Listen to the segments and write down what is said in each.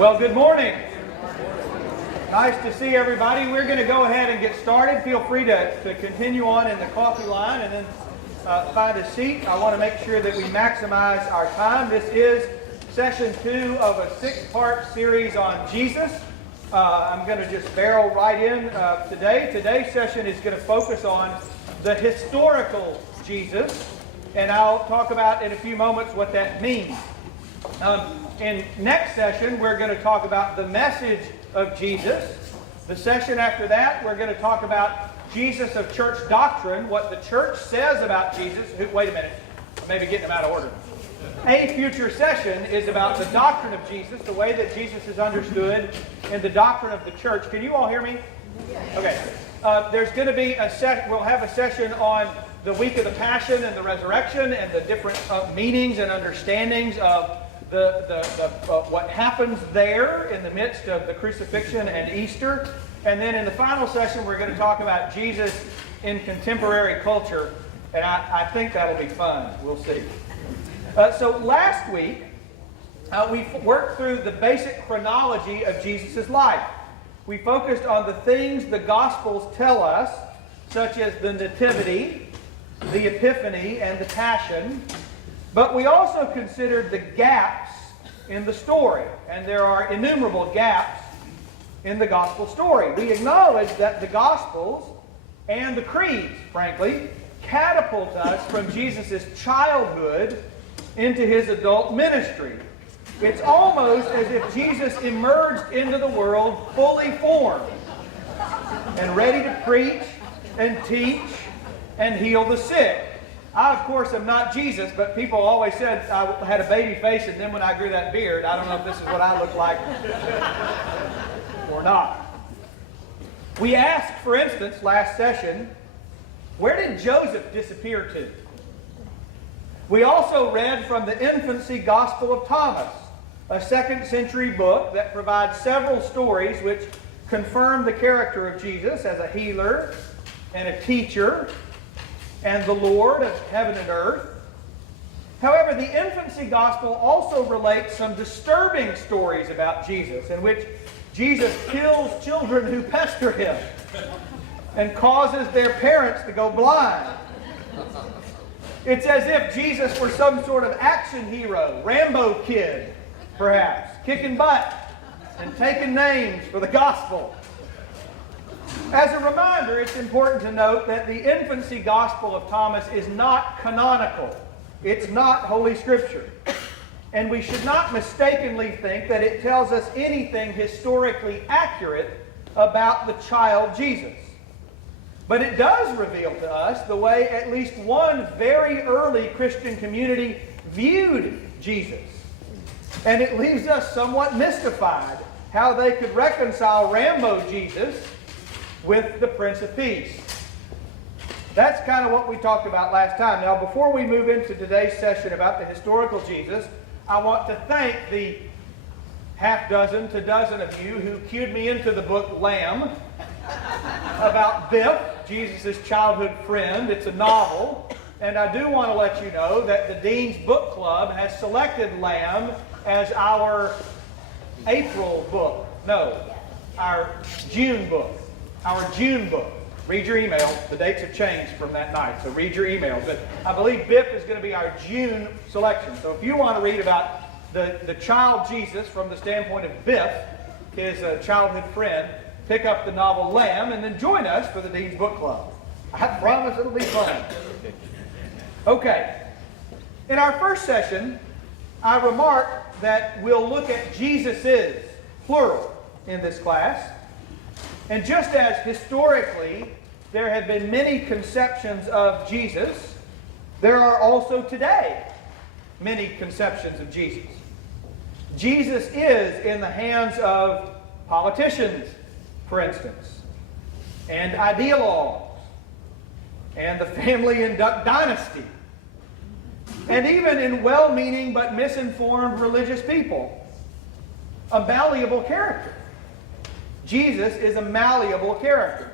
Well, good morning. Nice to see everybody. We're going to go ahead and get started. Feel free to continue on in the coffee line and then find a seat. I want to make sure that we maximize our time. This is session 2 of a 6-part series on Jesus. I'm going to just barrel right in today. Today's session is going to focus on the historical Jesus, and I'll talk about in a few moments what that means. In next session, we're going to talk about the message of Jesus. The session after that, we're going to talk about Jesus of church doctrine, what the church says about Jesus. Wait a minute, I may be getting them out of order. A future session is about the doctrine of Jesus, the way that Jesus is understood in the doctrine of the church. Can you all hear me? Okay. There's going to be we'll have a session on the week of the Passion and the Resurrection and the different meanings and understandings of what happens there in the midst of the crucifixion and Easter. And then in the final session, we're going to talk about Jesus in contemporary culture. And I think that'll be fun. We'll see. So last week, we worked through the basic chronology of Jesus' life. We focused on the things the Gospels tell us, such as the Nativity, the Epiphany, and the Passion. But we also considered the gaps in the story, and there are innumerable gaps in the gospel story. We acknowledge that the Gospels and the creeds, frankly, catapult us from Jesus' childhood into his adult ministry. It's almost as if Jesus emerged into the world fully formed and ready to preach and teach and heal the sick. I, of course, am not Jesus, but people always said I had a baby face, and then when I grew that beard, I don't know if this is what I look like or not. We asked, for instance, last session, where did Joseph disappear to? We also read from the Infancy Gospel of Thomas, a 2nd century book that provides several stories which confirm the character of Jesus as a healer and a teacher and the Lord of heaven and earth. However, the Infancy Gospel also relates some disturbing stories about Jesus, in which Jesus kills children who pester him and causes their parents to go blind. It's as if Jesus were some sort of action hero, Rambo kid, perhaps, kicking butt and taking names for the gospel. As a reminder, it's important to note that the Infancy Gospel of Thomas is not canonical. It's not Holy Scripture. And we should not mistakenly think that it tells us anything historically accurate about the child Jesus. But it does reveal to us the way at least one very early Christian community viewed Jesus. And it leaves us somewhat mystified how they could reconcile Rambo Jesus with the Prince of Peace. That's kind of what we talked about last time. Now, before we move into today's session about the historical Jesus, I want to thank the half dozen to dozen of you who cued me into the book Lamb about Biff, Jesus' childhood friend. It's a novel, and I do want to let you know that the Dean's Book Club has selected Lamb as our April book. No, our June book. Our June book. Read your email. The dates have changed from that night, so read your email. But I believe Biff is going to be our June selection. So if you want to read about the child Jesus from the standpoint of Biff, his childhood friend, pick up the novel Lamb and then join us for the Dean's Book Club. I promise it'll be fun. Okay. In our first session, I remarked that we'll look at Jesus's, plural, in this class. And just as historically there have been many conceptions of Jesus, there are also today many conceptions of Jesus. Jesus is in the hands of politicians, for instance, and ideologues, and the family and dynasty, and even in well-meaning but misinformed religious people. A malleable character. Jesus is a malleable character.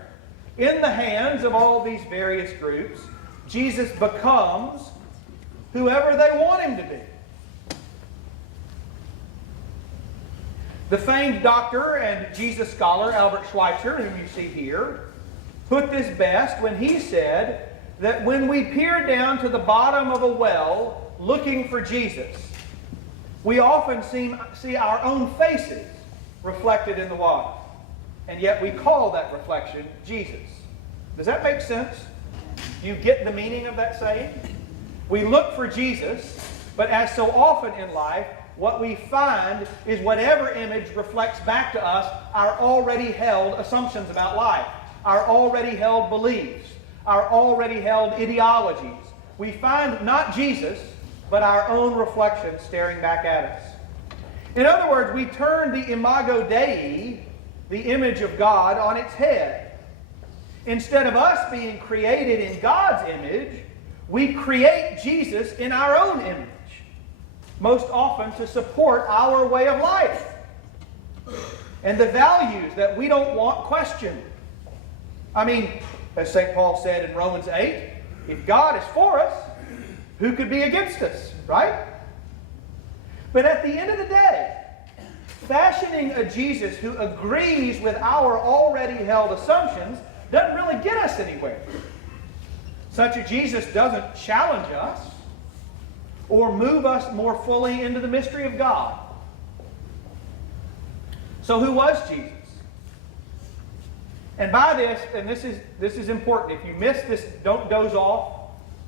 In the hands of all these various groups, Jesus becomes whoever they want him to be. The famed doctor and Jesus scholar Albert Schweitzer, whom you see here, put this best when he said that when we peer down to the bottom of a well looking for Jesus, we often see our own faces reflected in the water. And yet we call that reflection Jesus. Does that make sense? Do you get the meaning of that saying? We look for Jesus, but as so often in life, what we find is whatever image reflects back to us our already held assumptions about life, our already held beliefs, our already held ideologies. We find not Jesus, but our own reflection staring back at us. In other words, we turn the imago Dei, the image of God, on its head. Instead of us being created in God's image, we create Jesus in our own image, most often to support our way of life and the values that we don't want questioned. I mean, as St. Paul said in Romans 8, if God is for us, who could be against us, right? But at the end of the day, fashioning a Jesus who agrees with our already held assumptions doesn't really get us anywhere. Such a Jesus doesn't challenge us or move us more fully into the mystery of God. So who was Jesus? And by this, and this is important, if you miss this, don't doze off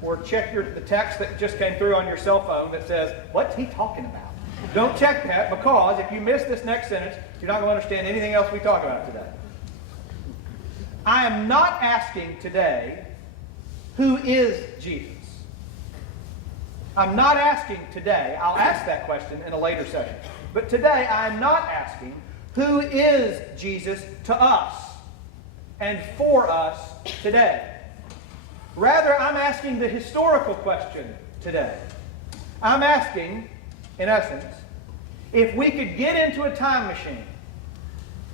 or check the text that just came through on your cell phone that says, what's he talking about? Don't check that, because if you miss this next sentence, you're not going to understand anything else we talk about today. I am not asking today, who is Jesus? I'm not asking today, I'll ask that question in a later session. But today, I'm not asking, who is Jesus to us and for us today? Rather, I'm asking the historical question today. I'm asking, in essence, if we could get into a time machine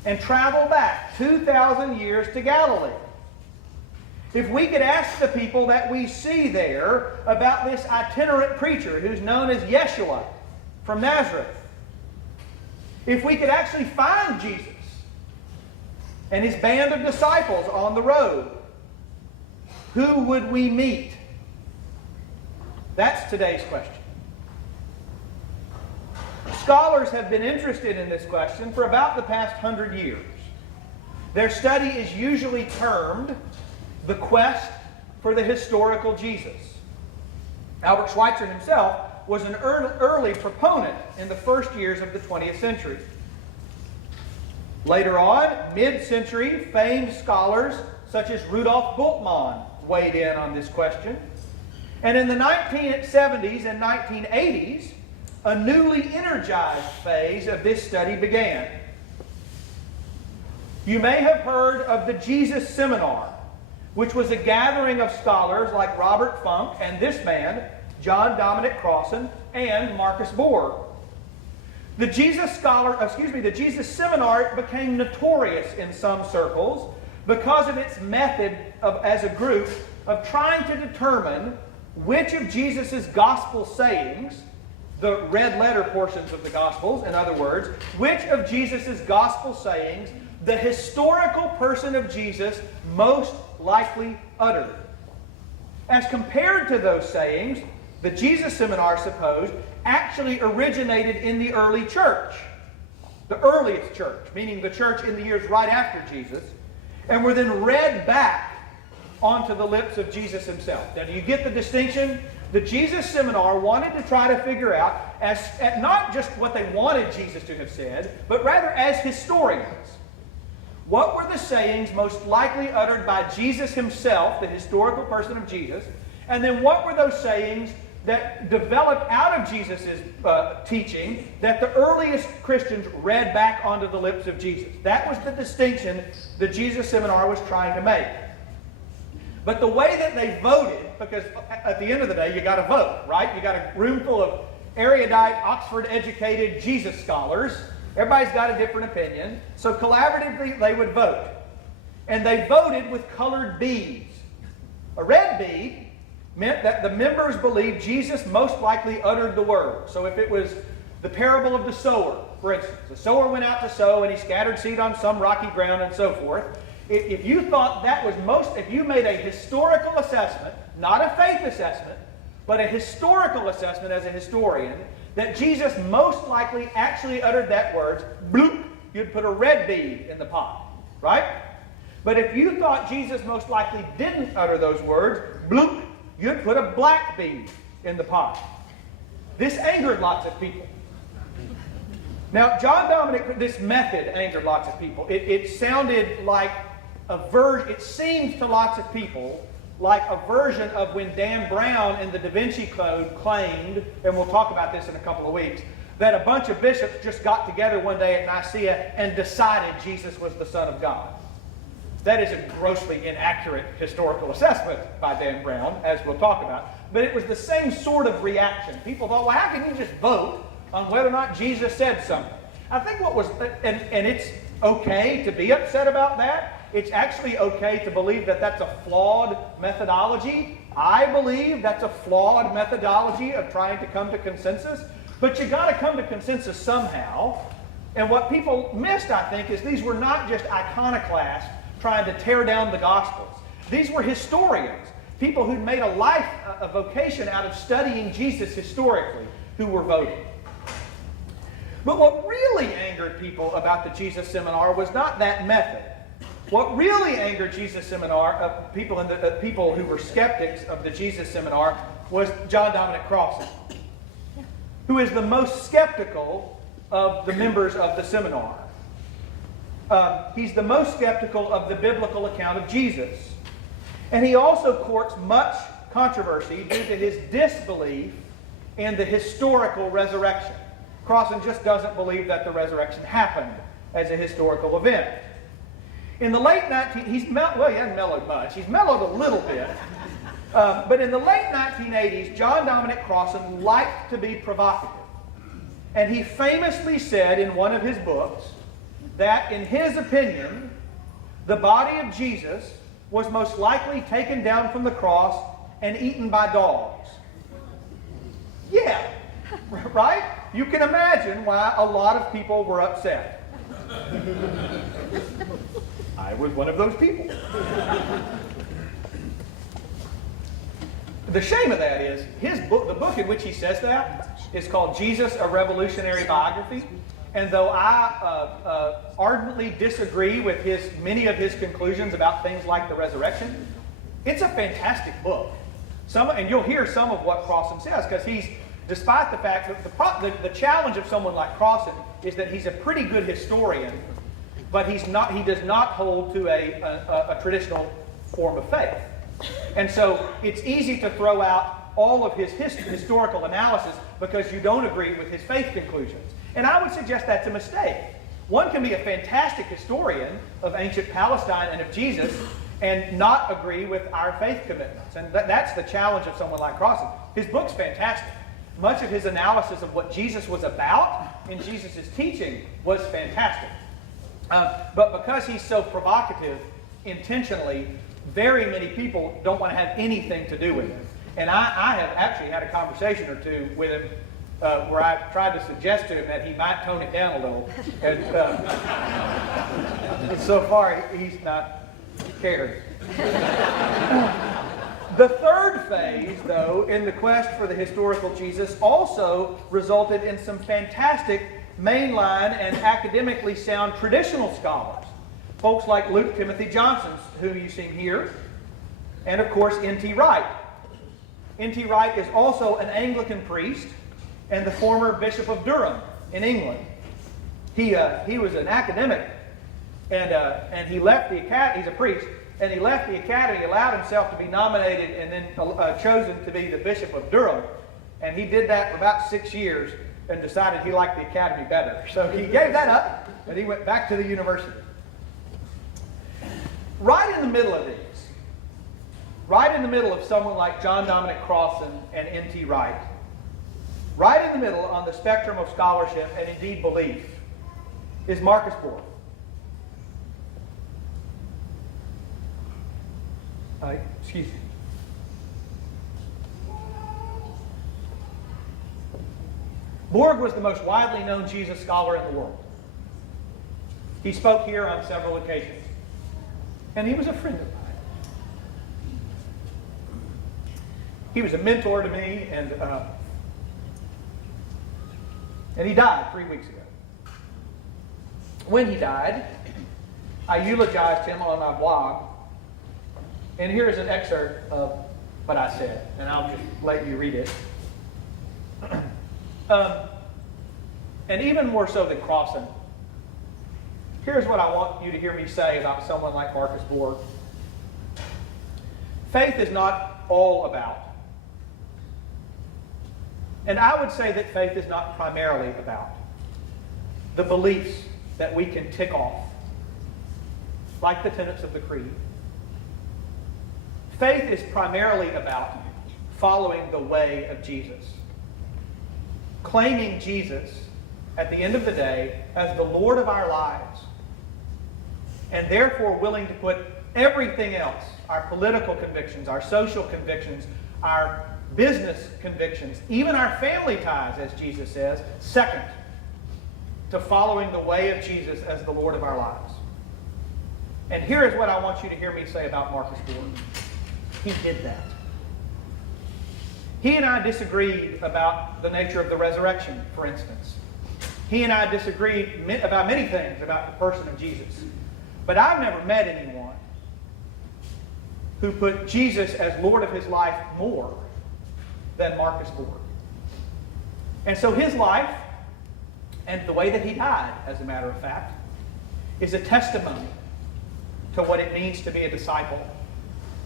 and travel back 2,000 years to Galilee. If we could ask the people that we see there about this itinerant preacher who's known as Yeshua from Nazareth. If we could actually find Jesus and his band of disciples on the road, who would we meet? That's today's question. Scholars have been interested in this question for about the past 100 years. Their study is usually termed the quest for the historical Jesus. Albert Schweitzer himself was an early proponent in the first years of the 20th century. Later on, mid-century famed scholars such as Rudolf Bultmann weighed in on this question. And in the 1970s and 1980s, a newly energized phase of this study began. You may have heard of the Jesus Seminar, which was a gathering of scholars like Robert Funk and this man, John Dominic Crossan, and Marcus Borg. The Jesus Seminar became notorious in some circles because of its method as a group of trying to determine which of Jesus' gospel sayings, the red letter portions of the Gospels, in other words, which of Jesus' gospel sayings the historical person of Jesus most likely uttered. As compared to those sayings, the Jesus Seminar supposed actually originated in the early church, the earliest church, meaning the church in the years right after Jesus, and were then read back onto the lips of Jesus himself. Now, do you get the distinction? The Jesus Seminar wanted to try to figure out, not just what they wanted Jesus to have said, but rather as historians. What were the sayings most likely uttered by Jesus himself, the historical person of Jesus? And then what were those sayings that developed out of Jesus' teaching that the earliest Christians read back onto the lips of Jesus? That was the distinction the Jesus Seminar was trying to make. But the way that they voted, because at the end of the day, you got to vote, right? You got a room full of erudite, Oxford-educated Jesus scholars. Everybody's got a different opinion. So collaboratively, they would vote. And they voted with colored beads. A red bead meant that the members believed Jesus most likely uttered the word. So if it was The parable of the sower, for instance. The sower went out to sow and he scattered seed on some rocky ground and so forth. If you thought that was if you made a historical assessment, not a faith assessment, but a historical assessment as a historian, that Jesus most likely actually uttered that words, bloop, you'd put a red bead in the pot, right? But if you thought Jesus most likely didn't utter those words, bloop, you'd put a black bead in the pot. This angered lots of people. Now, John Dominic, this method angered lots of people. It sounded like it seemed to lots of people like a version of when Dan Brown in the Da Vinci Code claimed, and we'll talk about this in a couple of weeks, that a bunch of bishops just got together one day at Nicaea and decided Jesus was the Son of God. That is a grossly inaccurate historical assessment by Dan Brown, as we'll talk about. But it was the same sort of reaction. People thought, well, how can you just vote on whether or not Jesus said something? I think what was, and it's okay to be upset about that. It's actually okay to believe that that's a flawed methodology. I believe that's a flawed methodology of trying to come to consensus. But you got to come to consensus somehow. And what people missed, I think, is these were not just iconoclasts trying to tear down the Gospels. These were historians, people who'd made a life, a vocation out of studying Jesus historically, who were voting. But what really angered people about the Jesus Seminar was not that method. What really angered Jesus Seminar, people who were skeptics of the Jesus Seminar, was John Dominic Crossan, who is the most skeptical of the members of the seminar. He's the most skeptical of the biblical account of Jesus. And he also courts much controversy due to his disbelief in the historical resurrection. Crossan just doesn't believe that the resurrection happened as a historical event. In the late 19... he hasn't mellowed much. He's mellowed a little bit. But in the late 1980s, John Dominic Crossan liked to be provocative. And he famously said in one of his books that, in his opinion, the body of Jesus was most likely taken down from the cross and eaten by dogs. Yeah, right? You can imagine why a lot of people were upset. I was one of those people. The shame of that is, his book, the book in which he says that, is called Jesus, A Revolutionary Biography. And though I ardently disagree with many of his conclusions about things like the resurrection, it's a fantastic book. And you'll hear some of what Crossan says, because despite the fact that the challenge of someone like Crossan is that he's a pretty good historian, but he does not hold to a traditional form of faith. And so it's easy to throw out all of his historical analysis because you don't agree with his faith conclusions. And I would suggest that's a mistake. One can be a fantastic historian of ancient Palestine and of Jesus and not agree with our faith commitments. And that's the challenge of someone like Crossan. His book's fantastic. Much of his analysis of what Jesus was about in Jesus' teaching was fantastic. But because he's so provocative intentionally, very many people don't want to have anything to do with him. And I have actually had a conversation or two with him where I tried to suggest to him that he might tone it down a little. And so far, he's not cared. The third phase, though, in the quest for the historical Jesus also resulted in some fantastic mainline and academically sound traditional scholars. Folks like Luke Timothy Johnson, who you see here, and of course N.T. Wright. N.T. Wright is also an Anglican priest and the former Bishop of Durham in England. He was an academic, and he left the academy. He's a priest, and he left the academy, allowed himself to be nominated, and then chosen to be the Bishop of Durham. And he did that for about 6 years and decided he liked the academy better. So he gave that up, and he went back to the university. Right in the middle of these, right in the middle of someone like John Dominic Crossan and N.T. Wright, right in the middle on the spectrum of scholarship and indeed belief, is Marcus Borg. Excuse me. Borg was the most widely known Jesus scholar in the world. He spoke here on several occasions. And he was a friend of mine. He was a mentor to me, and he died 3 weeks ago. When he died, I eulogized him on my blog. And here's an excerpt of what I said, and I'll just let you read it. And even more so than crossing, here's what I want you to hear me say about someone like Marcus Borg. Faith is not all about. And I would say that faith is not primarily about the beliefs that we can tick off, like the tenets of the creed. Faith is primarily about following the way of Jesus. Claiming Jesus at the end of the day as the Lord of our lives. And therefore willing to put everything else, our political convictions, our social convictions, our business convictions, even our family ties, as Jesus says, second to following the way of Jesus as the Lord of our lives. And here is what I want you to hear me say about Marcus Borg. He did that. He and I disagreed about the nature of the resurrection, for instance. He and I disagreed about many things about the person of Jesus. But I've never met anyone who put Jesus as Lord of his life more than Marcus Borg. And so his life, and the way that he died, as a matter of fact, is a testimony to what it means to be a disciple.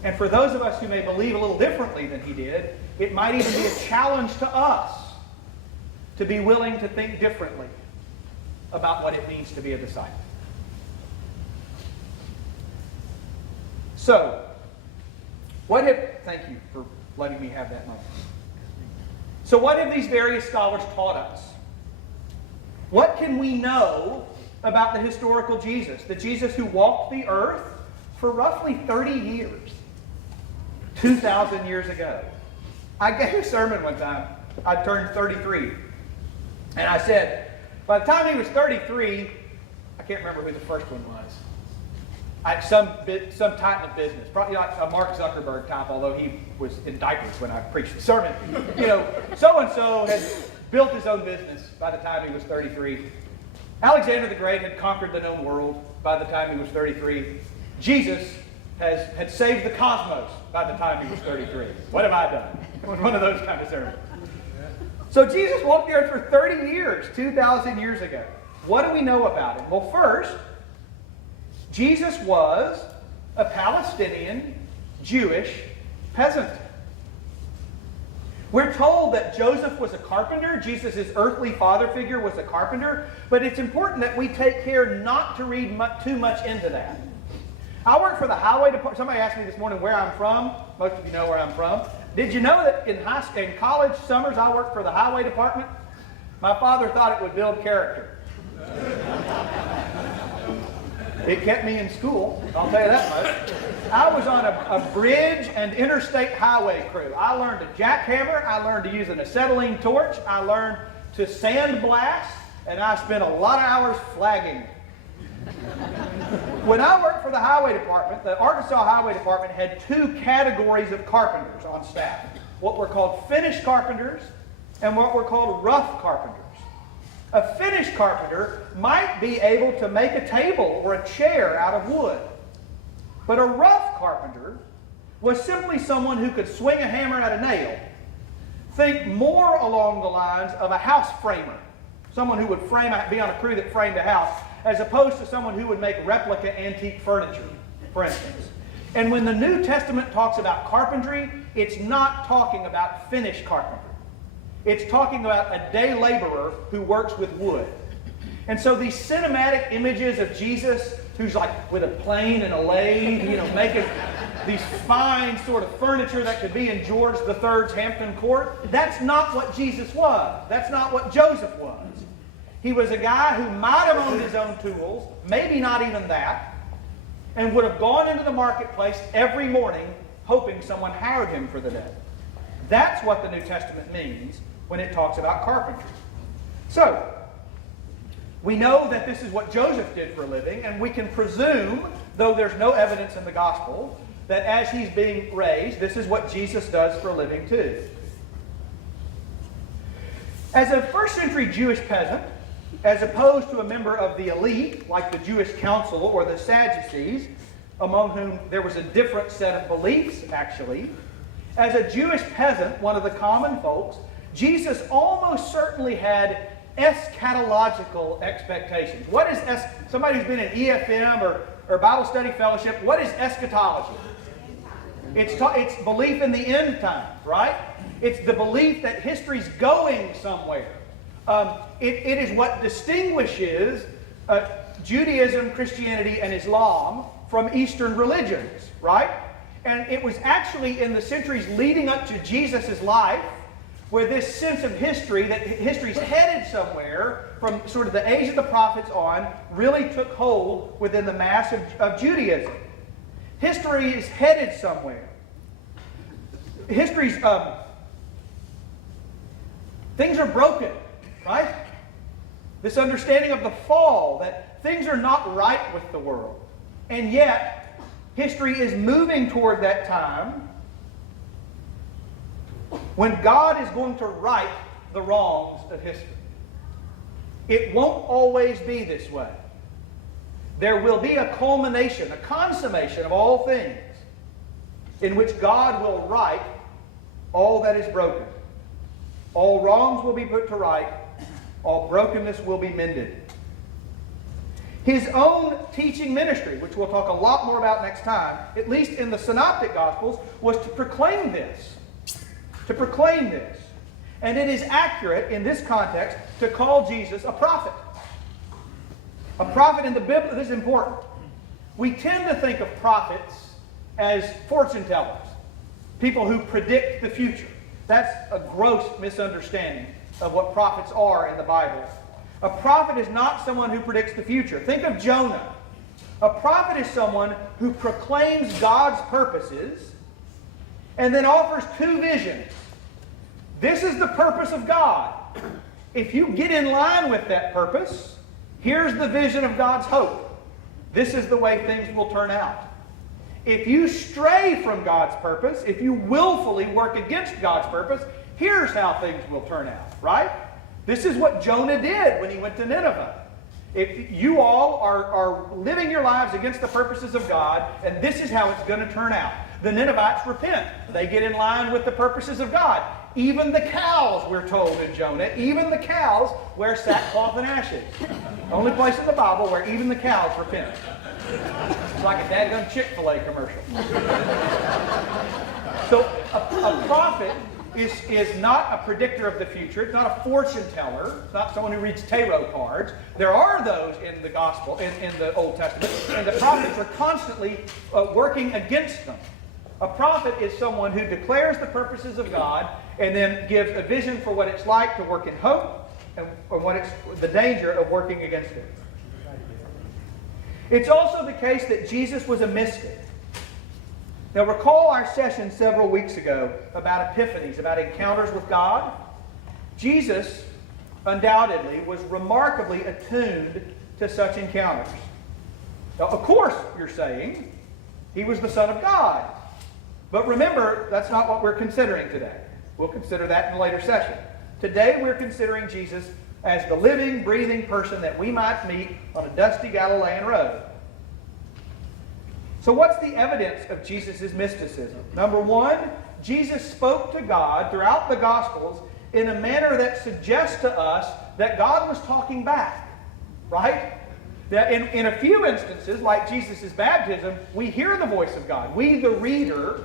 And for those of us who may believe a little differently than he did, it might even be a challenge to us to be willing to think differently about what it means to be a disciple. So, thank you for letting me have that moment. So what have these various scholars taught us? What can we know about the historical Jesus? The Jesus who walked the earth for roughly 30 years. 2,000 years ago. I gave a sermon one time. I turned 33. And I said, by the time he was 33, I can't remember who the first one was. Some titan of business, probably like a Mark Zuckerberg type, although he was in diapers when I preached the sermon. So-and-so had built his own business by the time he was 33. Alexander the Great had conquered the known world by the time he was 33. Jesus had saved the cosmos by the time he was 33. What have I done? It was one of those kind of sermons. So Jesus walked the earth for 30 years, 2,000 years ago. What do we know about him? Well, first, Jesus was a Palestinian Jewish peasant. We're told that Joseph was a carpenter. Jesus' earthly father figure was a carpenter. But it's important that we take care not to read too much into that. I work for the highway department. Somebody asked me this morning where I'm from. Most of you know where I'm from. Did you know that in college summers I worked for the highway department? My father thought it would build character. It kept me in school, I'll tell you that much. I was on a bridge and interstate highway crew. I learned to jackhammer. I learned to use an acetylene torch. I learned to sandblast. And I spent a lot of hours flagging. When I worked for the highway department, the Arkansas Highway Department had two categories of carpenters on staff. What were called finished carpenters and what were called rough carpenters. A finished carpenter might be able to make a table or a chair out of wood. But a rough carpenter was simply someone who could swing a hammer at a nail. Think more along the lines of a house framer. Someone who would be on a crew that framed a house, as opposed to someone who would make replica antique furniture, for instance. And when the New Testament talks about carpentry, it's not talking about finished carpentry. It's talking about a day laborer who works with wood. And so these cinematic images of Jesus, who's like with a plane and a lathe, making these fine sort of furniture that could be in George III's Hampton Court, that's not what Jesus was. That's not what Joseph was. He was a guy who might have owned his own tools, maybe not even that, and would have gone into the marketplace every morning hoping someone hired him for the day. That's what the New Testament means when it talks about carpentry. So, we know that this is what Joseph did for a living, and we can presume, though there's no evidence in the gospel, that as he's being raised, this is what Jesus does for a living too. As a first century Jewish peasant, as opposed to a member of the elite, like the Jewish council or the Sadducees, among whom there was a different set of beliefs, actually, as a Jewish peasant, one of the common folks, Jesus almost certainly had eschatological expectations. What is somebody who's been in EFM or Bible Study Fellowship, what is eschatology? It's belief in the end times, right? It's the belief that history's going somewhere. It is what distinguishes Judaism, Christianity, and Islam from Eastern religions, right? And it was actually in the centuries leading up to Jesus' life where this sense of history, that history's headed somewhere from sort of the age of the prophets on, really took hold within the mass of Judaism. History is headed somewhere. History's... things are broken, right? This understanding of the fall, that things are not right with the world. And yet, history is moving toward that time when God is going to right the wrongs of history. It won't always be this way. There will be a culmination, a consummation of all things in which God will right all that is broken. All wrongs will be put to right. All brokenness will be mended. His own teaching ministry, which we'll talk a lot more about next time, at least in the Synoptic Gospels, was to proclaim this. To proclaim this. And it is accurate in this context to call Jesus a prophet. A prophet in the Bible, this is important. We tend to think of prophets as fortune tellers, people who predict the future. That's a gross misunderstanding of what prophets are in the Bible. A prophet is not someone who predicts the future. Think of Jonah. A prophet is someone who proclaims God's purposes and then offers two visions. This is the purpose of God. If you get in line with that purpose, here's the vision of God's hope. This is the way things will turn out. If you stray from God's purpose, if you willfully work against God's purpose, here's how things will turn out, right? This is what Jonah did when he went to Nineveh. If you all are living your lives against the purposes of God, and this is how it's going to turn out. The Ninevites repent. They get in line with the purposes of God. Even the cows, we're told in Jonah, even the cows wear sackcloth and ashes. Only place in the Bible where even the cows repent. It's like a dadgum Chick-fil-A commercial. So a prophet is not a predictor of the future. It's not a fortune teller. It's not someone who reads tarot cards. There are those in the Gospel, in the Old Testament, and the prophets are constantly working against them. A prophet is someone who declares the purposes of God and then gives a vision for what it's like to work in hope and what it's the danger of working against it. It's also the case that Jesus was a mystic. Now recall our session several weeks ago about epiphanies, about encounters with God. Jesus undoubtedly was remarkably attuned to such encounters. Now, of course, you're saying, he was the Son of God. But remember, that's not what we're considering today. We'll consider that in a later session. Today we're considering Jesus as the living, breathing person that we might meet on a dusty Galilean road. So what's the evidence of Jesus' mysticism? Number one, Jesus spoke to God throughout the Gospels in a manner that suggests to us that God was talking back. Right? That in a few instances, like Jesus' baptism, we hear the voice of God. We, the reader,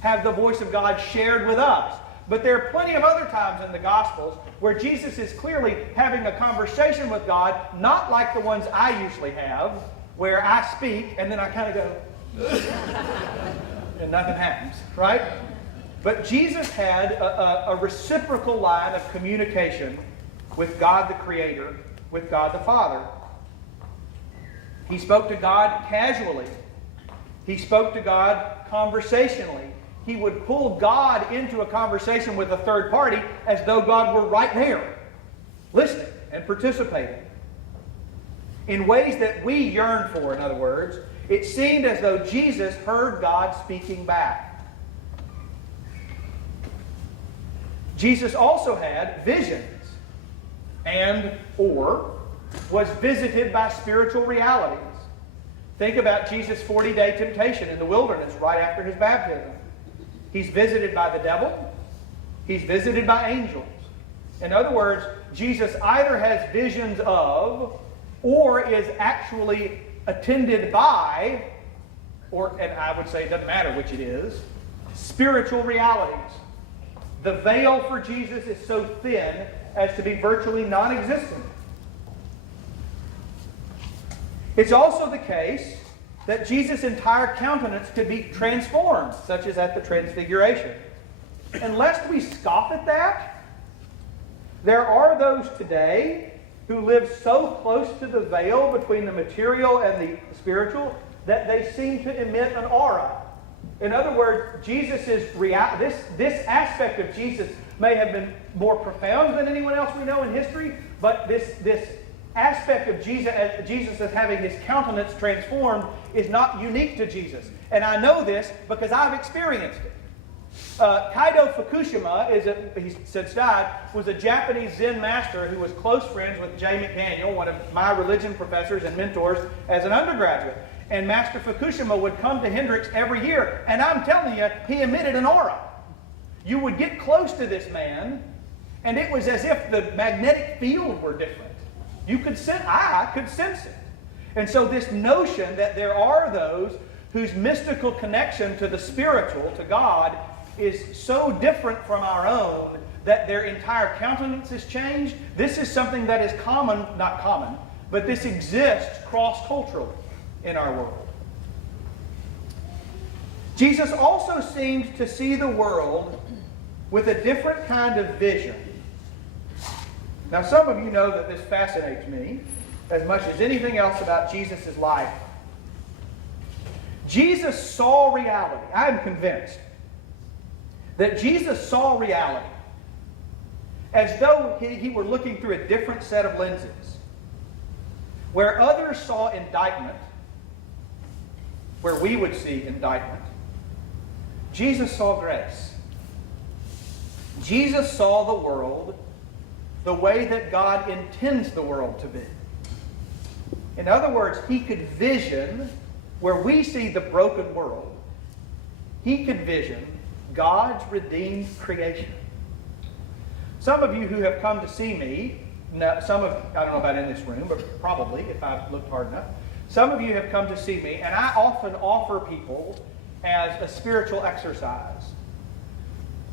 have the voice of God shared with us. But there are plenty of other times in the Gospels where Jesus is clearly having a conversation with God, not like the ones I usually have, where I speak and then I kind of go, and nothing happens, right? But Jesus had a reciprocal line of communication with God the Creator, with God the Father. He spoke to God casually. He spoke to God conversationally. He would pull God into a conversation with a third party as though God were right there. listening and participating in ways that we yearn for, in other words. It seemed as though Jesus heard God speaking back. Jesus also had visions and/or was visited by spiritual realities. Think about Jesus' 40-day temptation in the wilderness right after his baptism. He's visited by the devil. He's visited by angels. In other words, Jesus either has visions of or is actually attended by, and I would say it doesn't matter which it is, spiritual realities. The veil for Jesus is so thin as to be virtually non-existent. It's also the case that Jesus' entire countenance could be transformed, such as at the Transfiguration. And lest we scoff at that, there are those today who live so close to the veil between the material and the spiritual that they seem to emit an aura. In other words, this aspect of Jesus may have been more profound than anyone else we know in history, but this aspect of Jesus as having his countenance transformed is not unique to Jesus. And I know this because I've experienced it. Kaido Fukushima, he since died, was a Japanese Zen master who was close friends with Jay McDaniel, one of my religion professors and mentors as an undergraduate. And Master Fukushima would come to Hendricks every year, and I'm telling you, he emitted an aura. You would get close to this man, and it was as if the magnetic field were different. I could sense it. And so this notion that there are those whose mystical connection to the spiritual, to God, is so different from our own that their entire countenance is changed, this is something that is not common, but this exists cross-culturally in our world. Jesus also seems to see the world with a different kind of vision. Now, some of you know that this fascinates me as much as anything else about Jesus' life. Jesus saw reality. I am convinced that Jesus saw reality as though he were looking through a different set of lenses. Where others saw indictment, where we would see indictment, Jesus saw grace. Jesus saw the world the way that God intends the world to be. In other words, he could vision where we see the broken world. He could vision God's redeemed creation. Some of you who have come to see me, I don't know about in this room, but probably if I looked hard enough, some of you have come to see me, and I often offer people as a spiritual exercise.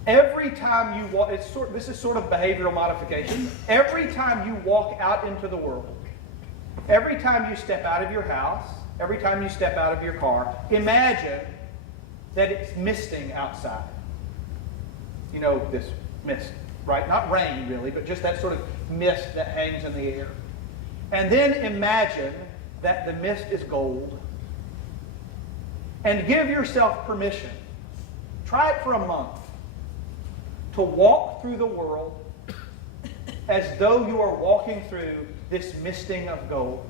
Every time you walk, this is sort of behavioral modification. Every time you walk out into the world, every time you step out of your house, every time you step out of your car, imagine that it's misting outside. You know, this mist, right? Not rain, really, but just that sort of mist that hangs in the air. And then imagine that the mist is gold. And give yourself permission. Try it for a month. To walk through the world as though you are walking through this misting of gold.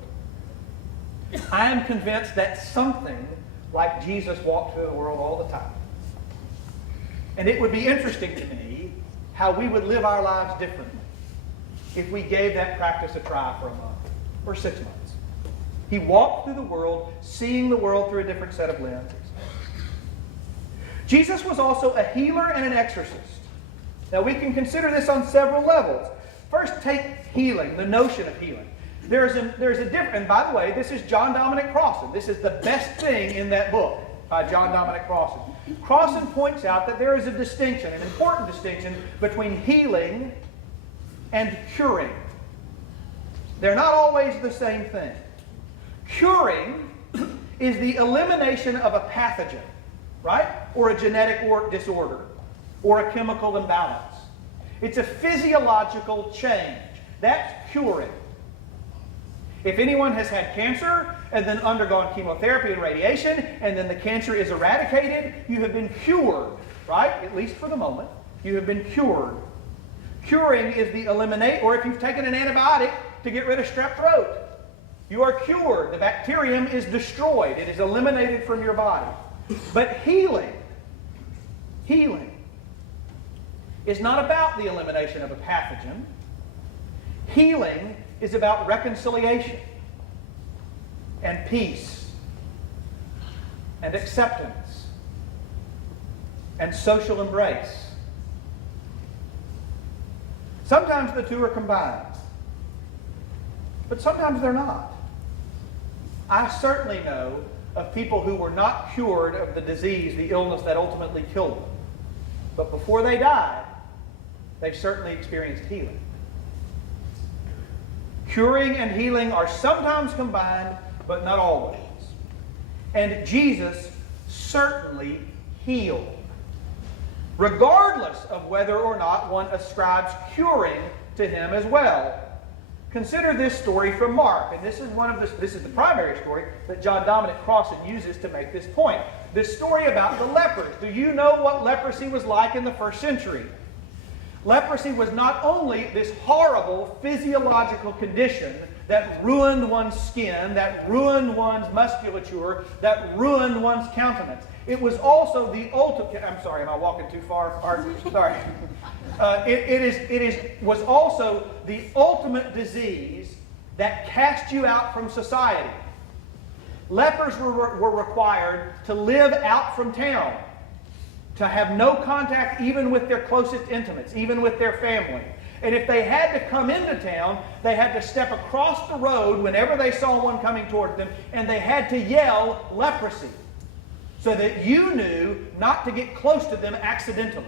I am convinced that something like Jesus walked through the world all the time. And it would be interesting to me how we would live our lives differently if we gave that practice a try for a month or 6 months. He walked through the world, seeing the world through a different set of lenses. Jesus was also a healer and an exorcist. Now we can consider this on several levels. First, take healing, the notion of healing. There's a difference, and by the way, this is John Dominic Crossan. This is the best thing in that book by John Dominic Crossan. Crossan points out that there is a distinction, an important distinction, between healing and curing. They're not always the same thing. Curing is the elimination of a pathogen, right? Or a genetic disorder, or a chemical imbalance. It's a physiological change. That's curing. If anyone has had cancer and then undergone chemotherapy and radiation, and then the cancer is eradicated, you have been cured, right? At least for the moment. You have been cured. Curing is the eliminate, or if you've taken an antibiotic to get rid of strep throat, you are cured. The bacterium is destroyed. It is eliminated from your body. But healing is not about the elimination of a pathogen. Healing is about reconciliation and peace and acceptance and social embrace. Sometimes the two are combined, but sometimes they're not. I certainly know of people who were not cured of the disease, the illness that ultimately killed them. But before they died, they certainly experienced healing. Curing and healing are sometimes combined, but not always. And Jesus certainly healed, regardless of whether or not one ascribes curing to him as well. Consider this story from Mark, and this is the primary story that John Dominic Crossan uses to make this point. This story about the lepers. Do you know what leprosy was like in the first century? Leprosy was not only this horrible physiological condition that ruined one's skin, that ruined one's musculature, that ruined one's countenance. It was also the ultimate. I'm sorry, am I walking too far? Sorry. It was also the ultimate disease that cast you out from society. Lepers were required to live out from town, to have no contact even with their closest intimates, even with their family. And if they had to come into town, they had to step across the road whenever they saw one coming toward them, and they had to yell leprosy, so that you knew not to get close to them accidentally,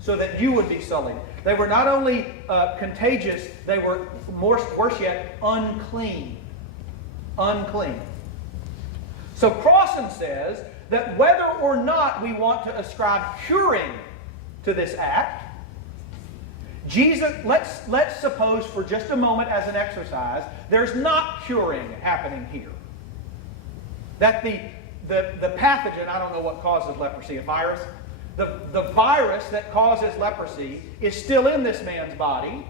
so that you would be sullied. They were not only contagious, they were, worse yet, unclean. Unclean. So Crossan says that whether or not we want to ascribe curing to this act, Jesus, let's suppose for just a moment as an exercise, there's not curing happening here. That the pathogen, I don't know what causes leprosy, a virus? The virus that causes leprosy is still in this man's body,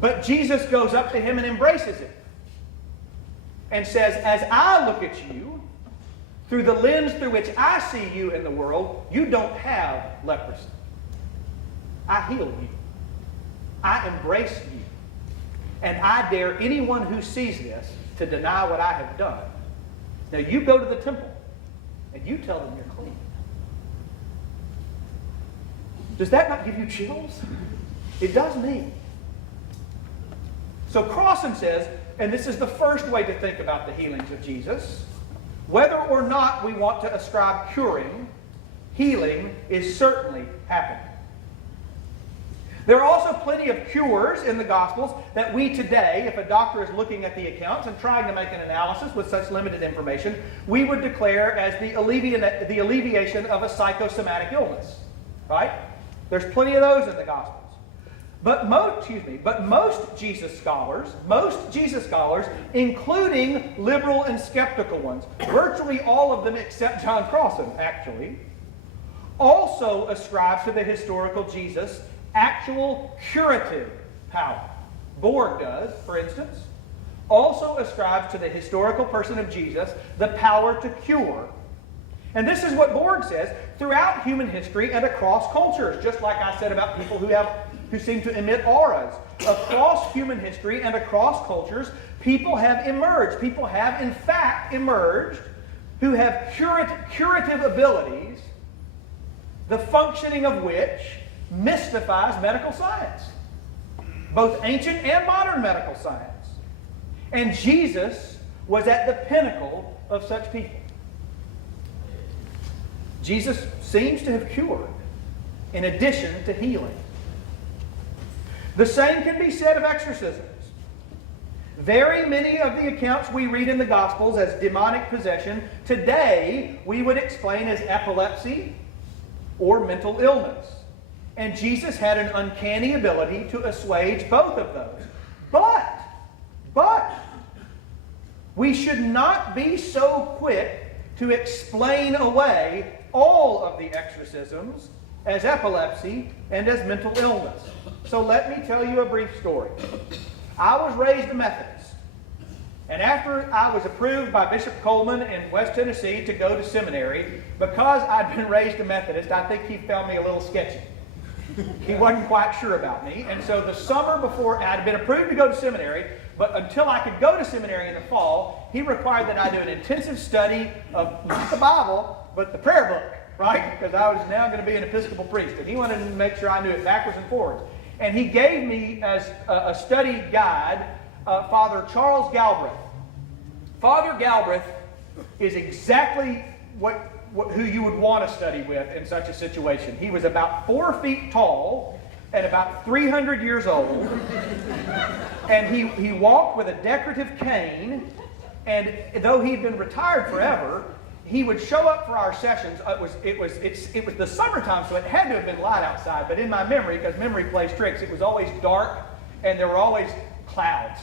but Jesus goes up to him and embraces it and says, as I look at you, through the lens through which I see you in the world, you don't have leprosy. I heal you. I embrace you. And I dare anyone who sees this to deny what I have done. Now you go to the temple and you tell them you're clean. Does that not give you chills? It does me. So Crossan says, and this is the first way to think about the healings of Jesus, whether or not we want to ascribe curing, healing is certainly happening. There are also plenty of cures in the Gospels that we today, if a doctor is looking at the accounts and trying to make an analysis with such limited information, we would declare as the alleviation of a psychosomatic illness. Right? There's plenty of those in the Gospels. But most Jesus scholars, including liberal and skeptical ones, virtually all of them except John Crossan, actually, also ascribe to the historical Jesus actual curative power. Borg does, for instance, also ascribes to the historical person of Jesus the power to cure. And this is what Borg says throughout human history and across cultures, just like I said about people who seem to emit auras. Across human history and across cultures, people have emerged. People have, in fact, emerged who have curative abilities, the functioning of which mystifies medical science, both ancient and modern medical science. And Jesus was at the pinnacle of such people. Jesus seems to have cured in addition to healing. The same can be said of exorcisms. Very many of the accounts we read in the Gospels as demonic possession, today we would explain as epilepsy or mental illness. And Jesus had an uncanny ability to assuage both of those. But we should not be so quick to explain away all of the exorcisms as epilepsy, and as mental illness. So let me tell you a brief story. I was raised a Methodist. And after I was approved by Bishop Coleman in West Tennessee to go to seminary, because I'd been raised a Methodist, I think he found me a little sketchy. He wasn't quite sure about me. And so the summer before, I'd been approved to go to seminary, but until I could go to seminary in the fall, he required that I do an intensive study of not the Bible, but the prayer book, right? Because I was now going to be an Episcopal priest. And he wanted to make sure I knew it backwards and forwards. And he gave me as a study guide Father Charles Galbraith. Father Galbraith is exactly who you would want to study with in such a situation. He was about 4 feet tall and about 300 years old. And he walked with a decorative cane. And though he'd been retired forever, he would show up for our sessions. It was the summertime, so it had to have been light outside. But in my memory, because memory plays tricks, it was always dark and there were always clouds.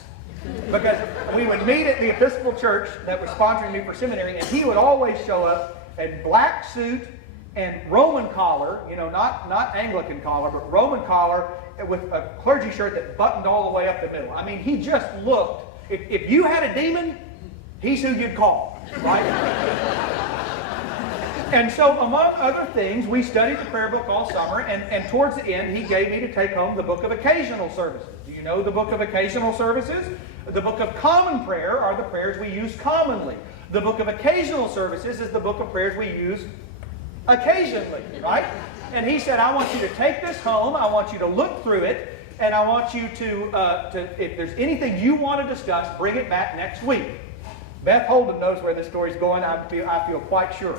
Because we would meet at the Episcopal church that was sponsoring me for seminary, and he would always show up in black suit and Roman collar, not Anglican collar, but Roman collar with a clergy shirt that buttoned all the way up the middle. I mean, he just looked, if you had a demon, he's who you'd call, right? And so, among other things, we studied the prayer book all summer, and towards the end, he gave me to take home the book of occasional services. Do you know the book of occasional services? The book of common prayer are the prayers we use commonly. The book of occasional services is the book of prayers we use occasionally, right? And he said, I want you to take this home, I want you to look through it, and I want you to if there's anything you want to discuss, bring it back next week. Beth Holden knows where this story's going, I feel quite sure.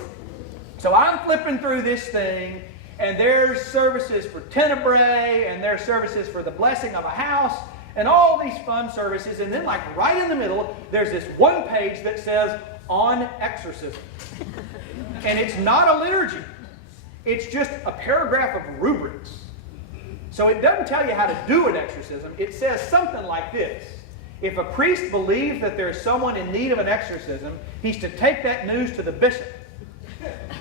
So I'm flipping through this thing, and there's services for Tenebrae, and there's services for the blessing of a house, and all these fun services. And then, like right in the middle, there's this one page that says, on exorcism. And it's not a liturgy. It's just a paragraph of rubrics. So it doesn't tell you how to do an exorcism. It says something like this. If a priest believes that there's someone in need of an exorcism, he's to take that news to the bishop.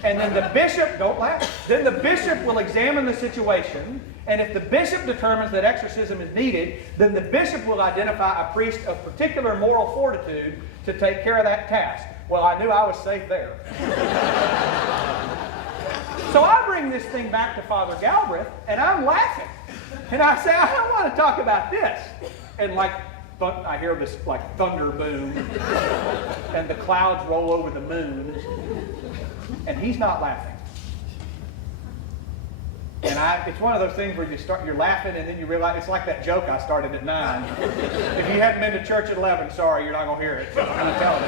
And then the bishop, don't laugh, then the bishop will examine the situation, and if the bishop determines that exorcism is needed, then the bishop will identify a priest of particular moral fortitude to take care of that task. Well, I knew I was safe there. So I bring this thing back to Father Galbraith, and I'm laughing. And I say, I don't want to talk about this. And I hear this like thunder boom, and the clouds roll over the moon, and he's not laughing. And it's one of those things where you're laughing, and then you realize it's like that joke I started at 9. If you hadn't been to church at 11, sorry, you're not going to hear it. I'm going to tell it.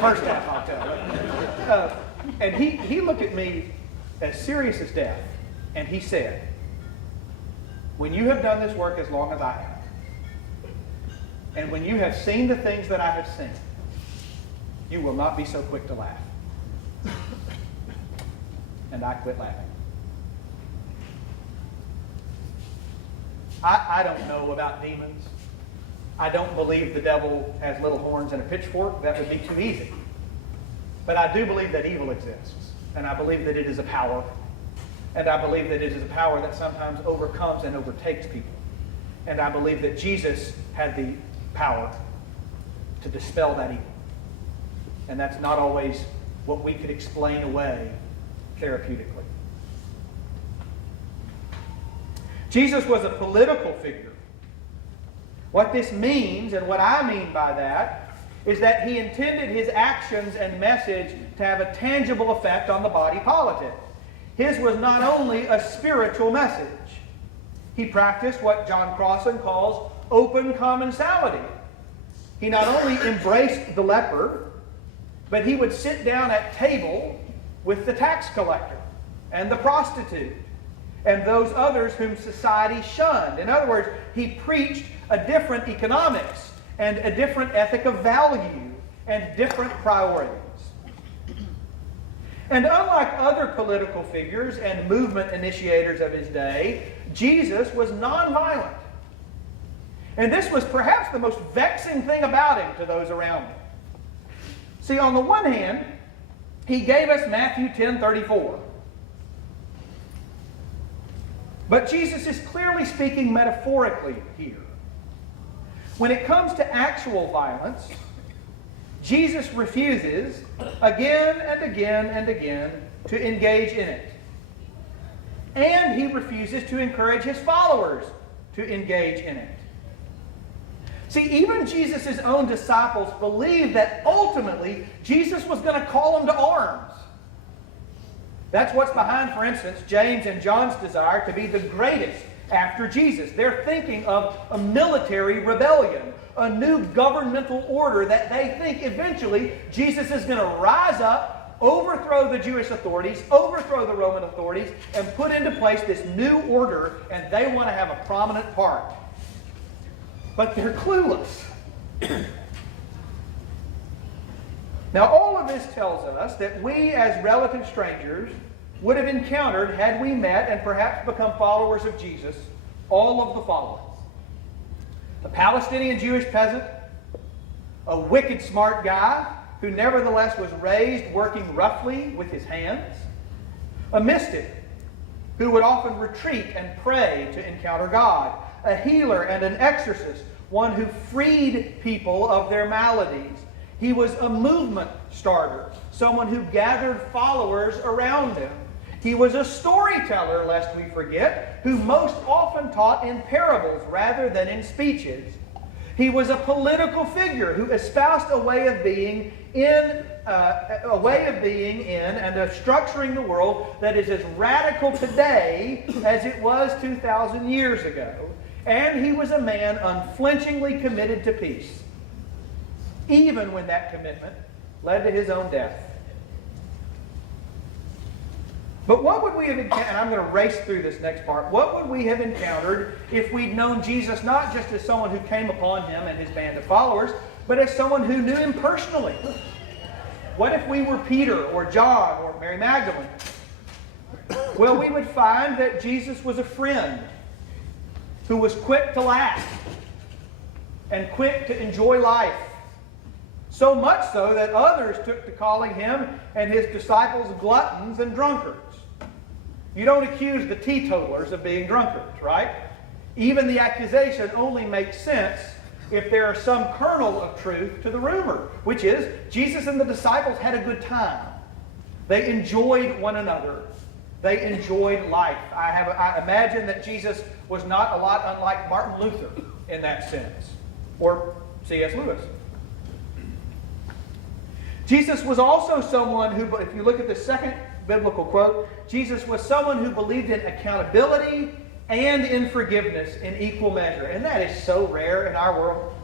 First half, I'll tell it. And he looked at me as serious as death, and he said, when you have done this work as long as I have, and when you have seen the things that I have seen, you will not be so quick to laugh. And I quit laughing. I don't know about demons. I don't believe the devil has little horns and a pitchfork. That would be too easy. But I do believe that evil exists. And I believe that it is a power. And I believe that it is a power that sometimes overcomes and overtakes people. And I believe that Jesus had the power to dispel that evil. And that's not always what we could explain away therapeutically. Jesus was a political figure. What this means, and what I mean by that, is that he intended his actions and message to have a tangible effect on the body politic. His was not only a spiritual message. He practiced what John Crossan calls open commensality. He not only embraced the leper, but he would sit down at table with the tax collector and the prostitute and those others whom society shunned. In other words, he preached a different economics and a different ethic of value and different priorities. And unlike other political figures and movement initiators of his day, Jesus was nonviolent. And this was perhaps the most vexing thing about him to those around him. See, on the one hand, he gave us Matthew 10:34. But Jesus is clearly speaking metaphorically here. When it comes to actual violence, Jesus refuses again and again and again to engage in it. And he refuses to encourage his followers to engage in it. See, even Jesus' own disciples believed that ultimately Jesus was going to call them to arms. That's what's behind, for instance, James and John's desire to be the greatest after Jesus. They're thinking of a military rebellion, a new governmental order that they think eventually Jesus is going to rise up, overthrow the Jewish authorities, overthrow the Roman authorities, and put into place this new order, and they want to have a prominent part. But they're clueless. Now, all of this tells us that we, as relative strangers, would have encountered, had we met and perhaps become followers of Jesus, all of the following: a Palestinian Jewish peasant, a wicked smart guy who nevertheless was raised working roughly with his hands, a mystic who would often retreat and pray to encounter God, a healer and an exorcist, one who freed people of their maladies. He was a movement starter, someone who gathered followers around him. He was a storyteller, lest we forget, who most often taught in parables rather than in speeches. He was a political figure who espoused a way of being in and of structuring the world that is as radical today as it was 2,000 years ago. And he was a man unflinchingly committed to peace, even when that commitment led to his own death. But what would we have encountered, and I'm going to race through this next part, what would we have encountered if we'd known Jesus not just as someone who came upon him and his band of followers, but as someone who knew him personally? What if we were Peter or John or Mary Magdalene? Well, we would find that Jesus was a friend who was quick to laugh and quick to enjoy life. So much so that others took to calling him and his disciples gluttons and drunkards. You don't accuse the teetotalers of being drunkards, right? Even the accusation only makes sense if there is some kernel of truth to the rumor, which is Jesus and the disciples had a good time. They enjoyed one another. They enjoyed life. I imagine that Jesus was not a lot unlike Martin Luther in that sense, or C.S. Lewis. Jesus was also someone who, if you look at the second biblical quote, Jesus was someone who believed in accountability and in forgiveness in equal measure. And that is so rare in our world.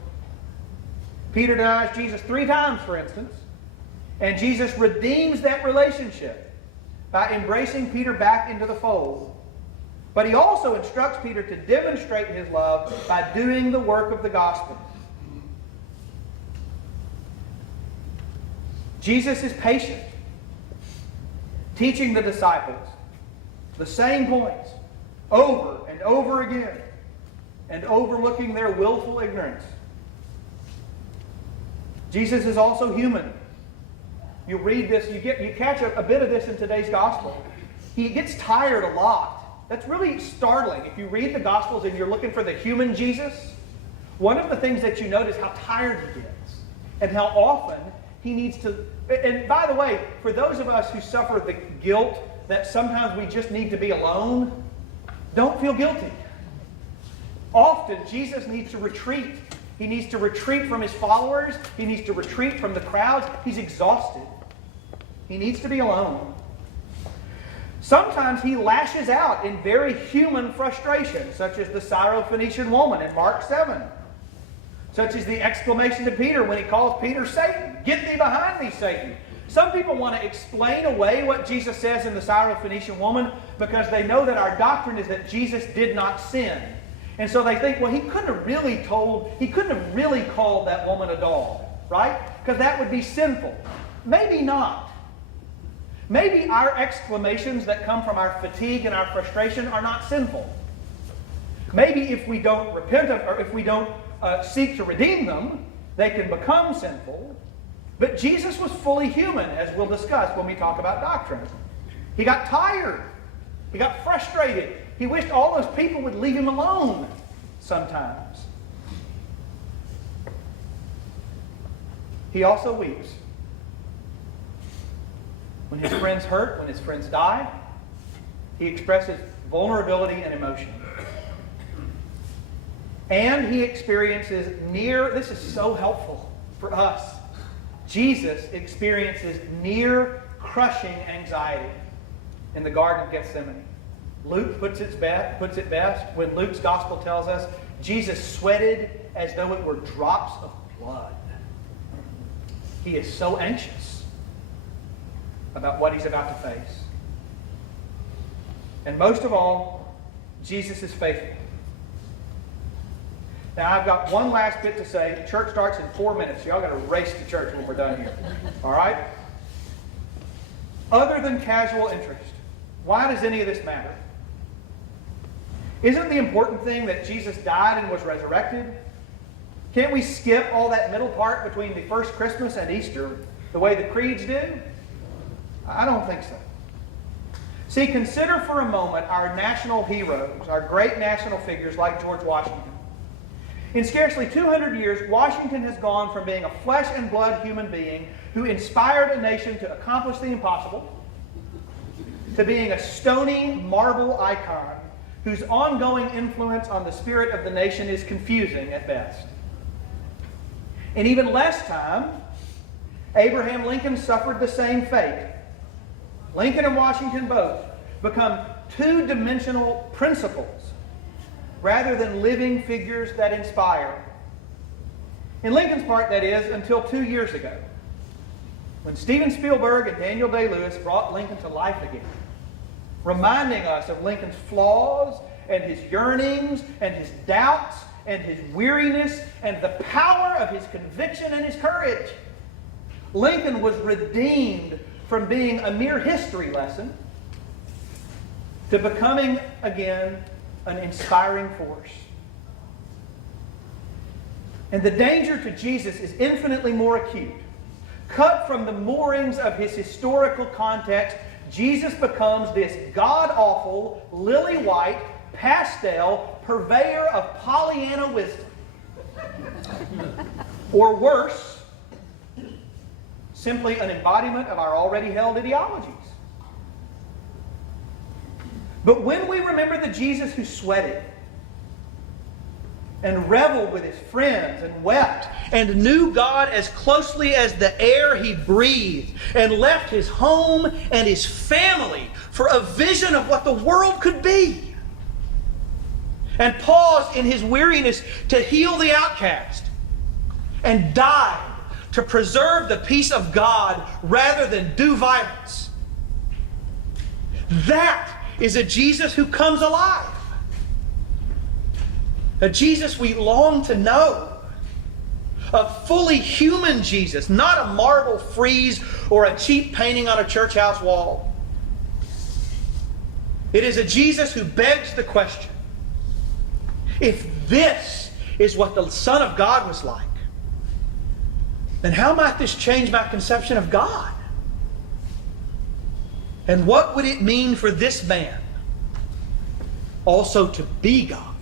Peter denies Jesus 3 times, for instance, and Jesus redeems that relationship by embracing Peter back into the fold. But he also instructs Peter to demonstrate his love by doing the work of the gospel. Jesus is patient, teaching the disciples the same points over and over again, and overlooking their willful ignorance. Jesus is also human. You read this, you catch a bit of this in today's gospel. He gets tired a lot. That's really startling. If you read the Gospels and you're looking for the human Jesus, one of the things that you notice how tired he gets and how often he needs to... And by the way, for those of us who suffer the guilt that sometimes we just need to be alone, don't feel guilty. Often, Jesus needs to retreat. He needs to retreat from his followers. He needs to retreat from the crowds. He's exhausted. He needs to be alone. Sometimes he lashes out in very human frustration, such as the Syrophoenician woman in Mark 7. Such as the exclamation to Peter when he calls Peter Satan. Get thee behind me, Satan. Some people want to explain away what Jesus says in the Syrophoenician woman because they know that our doctrine is that Jesus did not sin. And so they think, well, he couldn't have really called that woman a dog, right? Because that would be sinful. Maybe not. Maybe our exclamations that come from our fatigue and our frustration are not sinful. Maybe if we don't repent of, or if we don't seek to redeem them, they can become sinful. But Jesus was fully human, as we'll discuss when we talk about doctrine. He got tired. He got frustrated. He wished all those people would leave him alone sometimes. He also weeps when his friends hurt, when his friends die. He expresses vulnerability and emotion. And he experiences this is so helpful for us. Jesus experiences near crushing anxiety in the Garden of Gethsemane. Luke puts it best when Luke's gospel tells us Jesus sweated as though it were drops of blood. He is so anxious about what he's about to face. And most of all, Jesus is faithful. Now, I've got one last bit to say. Church starts in 4 minutes. So y'all got to race to church when we're done here. All right? Other than casual interest, why does any of this matter? Isn't the important thing that Jesus died and was resurrected? Can't we skip all that middle part between the first Christmas and Easter, the way the creeds do? I don't think so. See, consider for a moment our national heroes, our great national figures like George Washington. In scarcely 200 years, Washington has gone from being a flesh and blood human being who inspired a nation to accomplish the impossible to being a stony marble icon whose ongoing influence on the spirit of the nation is confusing at best. In even less time, Abraham Lincoln suffered the same fate. Lincoln and Washington both become two-dimensional principles rather than living figures that inspire. In Lincoln's part, that is, until 2 years ago, when Steven Spielberg and Daniel Day-Lewis brought Lincoln to life again, reminding us of Lincoln's flaws and his yearnings and his doubts and his weariness and the power of his conviction and his courage. Lincoln was redeemed from being a mere history lesson to becoming again an inspiring force. And the danger to Jesus is infinitely more acute. Cut from the moorings of his historical context, Jesus becomes this god-awful, lily-white, pastel purveyor of Pollyanna wisdom. Or worse, simply an embodiment of our already held ideologies. But when we remember the Jesus who sweated and reveled with his friends and wept and knew God as closely as the air he breathed and left his home and his family for a vision of what the world could be, and paused in his weariness to heal the outcast and died to preserve the peace of God rather than do violence, that is a Jesus who comes alive. A Jesus we long to know. A fully human Jesus, not a marble frieze or a cheap painting on a church house wall. It is a Jesus who begs the question, if this is what the Son of God was like, then how might this change my conception of God? And what would it mean for this man also to be God?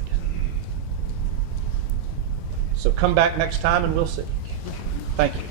So come back next time and we'll see. Thank you.